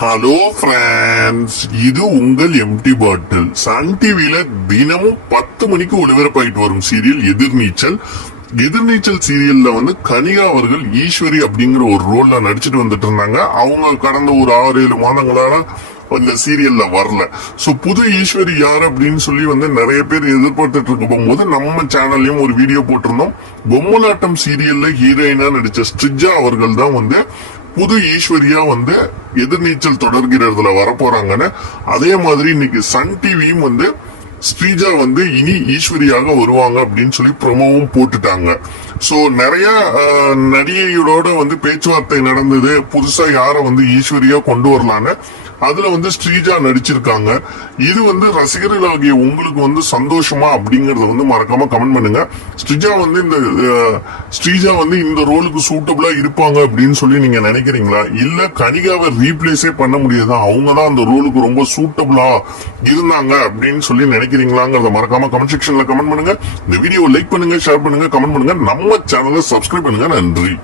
Hello friends, இது உங்கள் empty பாட்டில். Sun டிவில தினமும் 10 மணிக்கு ஒளிபரப்பாயிட்டு வரும் சீரியல் எதிர்நீச்சல். எதிர்நீச்சல் சீரியல்ல கனிகா அவர்கள் ஈஸ்வரி அப்படிங்கிற ஒரு ரோல்ல நடிச்சிட்டு வந்துட்டு இருந்தாங்க. அவங்க கடந்த ஒரு 6-7 மாதங்களால இந்த சீரியல்ல வரல. சோ புது ஈஸ்வரி யார் அப்படின்னு சொல்லி நிறைய பேர் எதிர்பார்த்துட்டு இருக்கும் போது நம்ம சேனல்லையும் ஒரு வீடியோ போட்டிருந்தோம். பொம்மலாட்டம் சீரியல்ல ஹீரோயினா நடிச்ச ஸ்ட்ரிஜா அவர்கள் தான் புது ஈஸ்வரியா எதிர்நீச்சல் தொடர்கிறதுல வரப்போறாங்கன்னு. அதே மாதிரி இன்னைக்கு சன் டிவியும் ஸ்ரீஜா இனி ஈஸ்வரியாக வருவாங்க அப்படின்னு சொல்லி ப்ரோமோவும் போட்டுட்டாங்க. சோ நிறைய நடிகைகளோட பேச்சுவார்த்தை நடந்தது. புதுசா யார ஈஸ்வரியா கொண்டு வரலான்னு அதுல ஸ்ரீஜா நடிச்சிருக்காங்க. இது ரசிகர்களாகிய உங்களுக்கு சந்தோஷமா அப்படிங்கறத மறக்காம கமெண்ட் பண்ணுங்க. ஸ்ரீஜா இந்த ரோலுக்கு சூட்டபிளா இருப்பாங்க அப்படின்னு சொல்லி நீங்க நினைக்கிறீங்களா? இல்ல கனிகாவை ரீப்ளேஸே பண்ண முடியாது, அவங்கதான் அந்த ரோலுக்கு ரொம்ப சூட்டபிளா இருந்தாங்க அப்படின்னு சொல்லி நினைக்கிறீங்களாங்கிறத மறக்காம கமெண்ட் செக்ஷன்ல கமெண்ட் பண்ணுங்க. இந்த வீடியோ லைக் பண்ணுங்க, ஷேர் பண்ணுங்க, கமெண்ட் பண்ணுங்க. நம்ம சேனலை சப்ஸ்கிரைப் பண்ணுங்க. நன்றி.